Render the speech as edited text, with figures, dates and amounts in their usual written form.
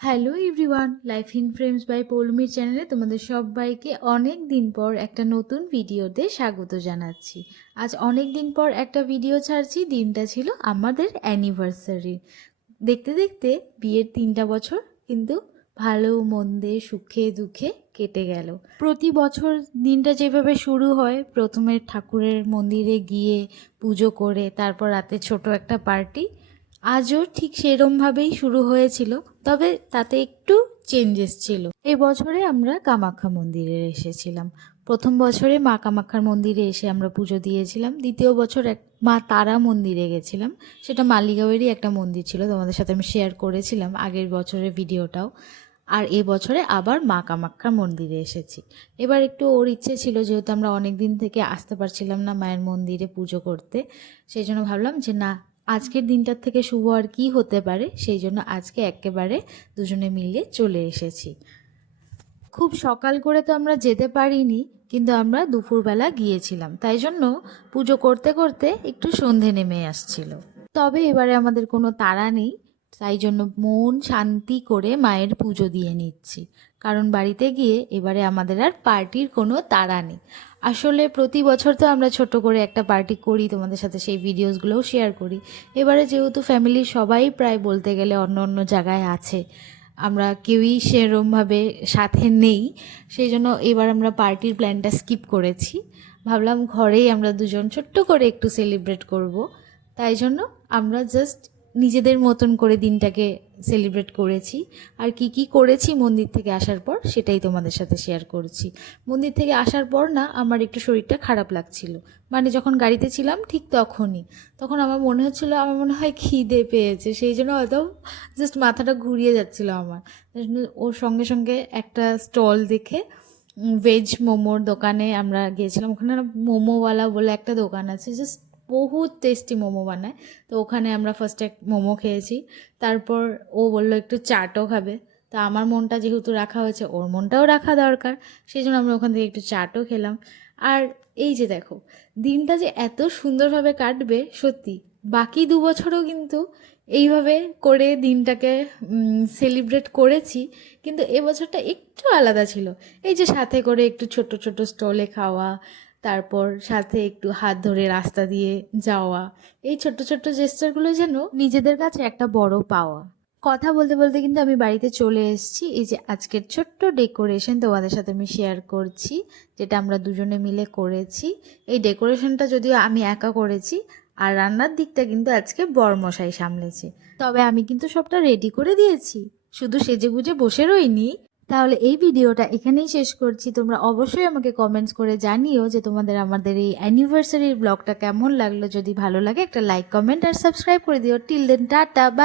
Hello everyone, life in frames by পৌলমীর চ্যানেলে তোমাদের সবাইকে অনেক দিন পর একটা নতুন ভিডিওতে স্বাগত জানাচ্ছি। আজ অনেক দিন পর একটা ভিডিও ছাড়ছি। দিনটা ছিল আমাদের অ্যানিভার্সারি। দেখতে দেখতে বিয়ের 3টা বছর কিন্তু ভালো মন্দে সুখে দুঃখে কেটে গেল। প্রতি বছর দিনটা যেভাবে শুরু হয়, প্রথমে ঠাকুরের মন্দিরে গিয়ে পুজো করে তারপর রাতে ছোট একটা পার্টি, আজও ঠিক সেরমভাবেই শুরু হয়েছিল, তবে তাতে একটু চেঞ্জেস ছিল। এই বছরে আমরা কামাখ্যা মন্দিরে এসেছিলাম। প্রথম বছরে মা কামাখ্যার মন্দিরে এসে আমরা পুজো দিয়েছিলাম। দ্বিতীয় বছর মা তারা মন্দিরে গেছিলাম। সেটা মালিগাঁওয়েরই একটা মন্দির ছিল, তোমাদের সাথে আমি শেয়ার করেছিলাম আগের বছরের ভিডিওটাও। আর এ বছরে আবার মা কামাখ্যার মন্দিরে এসেছি। এবার একটু ওর ইচ্ছে ছিল, যেহেতু আমরা অনেক দিন থেকে আসতে পারছিলাম না মায়ের মন্দিরে পুজো করতে, সেই জন্য ভাবলাম যে না, আজকের দিনটার থেকে শুভ আর কি হতে পারে। সেই জন্য আজকে একেবারে দুজনে মিলে চলে এসেছি। খুব সকাল করে তো আমরা যেতে পারিনি, কিন্তু আমরা দুপুরবেলা গিয়েছিলাম, তাই জন্য পুজো করতে করতে একটু সন্ধে নেমে আসছিল। তবে এবারে আমাদের কোনো তাড়া নেই, তাই জন্য মন শান্তি করে মায়ের পুজো দিয়ে নিচ্ছি। কারণ বাড়িতে গিয়ে এবারে আমাদের আর পার্টির কোনো তাড়া নেই। আসলে প্রতি বছর তো আমরা ছোট করে একটা পার্টি করি, তোমাদের সাথে সেই ভিডিওসগুলোও শেয়ার করি। এবারে যেহেতু ফ্যামিলির সবাই প্রায় বলতে গেলে অন্য অন্য জায়গায় আছে, আমরা কেউই সেরমভাবে সাথে নেই, সেই জন্য এবার আমরা পার্টির প্ল্যানটা স্কিপ করেছি। ভাবলাম ঘরেই আমরা দুজন ছোট্ট করে একটু সেলিব্রেট করব। তাই জন্য আমরা জাস্ট নিজেদের মতন করে দিনটাকে সেলিব্রেট করেছি। আর কি কি করেছি মন্দির থেকে আসার পর সেটাই তোমাদের সাথে শেয়ার করছি। মন্দির থেকে আসার পর না, আমার একটু শরীরটা খারাপ লাগছিল। মানে যখন গাড়িতে ছিলাম ঠিক তখন আমার মনে হচ্ছিলো, আমার মনে হয় খিদে পেয়েছে, সেই জন্য হয়তো জাস্ট মাথাটা ঘুরিয়ে যাচ্ছিলো আমার। ওর সঙ্গে সঙ্গে একটা স্টল দেখে ভেজ মোমোর দোকানে আমরা গিয়েছিলাম। ওখানে মোমোওয়ালা বলে একটা দোকান আছে, জাস্ট বহুত টেস্টি মোমো বানায়। তো ওখানে আমরা ফার্স্টে মোমো খেয়েছি, তারপর ও বললো একটু চাটও খাবে। তা আমার মনটা যেহেতু রাখা হয়েছে, ওর মনটাও রাখা দরকার, সেই জন্য আমরা ওখান থেকে একটু চাটও খেলাম। আর এই যে দেখো, দিনটা যে এত সুন্দরভাবে কাটবে সত্যি, বাকি 2 বছরও কিন্তু এইভাবে করে দিনটাকে সেলিব্রেট করেছি, কিন্তু এবছরটা একটু আলাদা ছিল। এই যে সাথে করে একটু ছোট ছোট স্টলে খাওয়া, তারপর সাথে একটু হাত ধরে রাস্তা দিয়ে যাওয়া, এই ছোট্ট ছোট্ট জেস্টারগুলো যেন নিজেদের কাছে একটা বড় পাওয়া। কথা বলতে বলতে কিন্তু আমি বাড়িতে চলে এসেছি। এই যে আজকের ছোট্ট ডেকোরেশন তোমাদের সাথে আমি শেয়ার করছি, যেটা আমরা দুজনে মিলে করেছি। এই ডেকোরেশনটা যদিও আমি একা করেছি, আর রান্নার দিকটা কিন্তু আজকে বরমশাই সামলেছে। তবে আমি কিন্তু সবটা রেডি করে দিয়েছি, শুধু সেজেগুজে বসে রইনি। তাহলে এই ভিডিওটা এখানেই শেষ করছি। তোমরা অবশ্যই আমাকে কমেন্টস করে জানিও যে তোমাদের আমাদের এই অ্যানিভার্সারির ব্লগটা কেমন লাগলো। যদি ভালো লাগে একটা লাইক, কমেন্ট আর সাবস্ক্রাইব করে দিও। Till then, tata, by.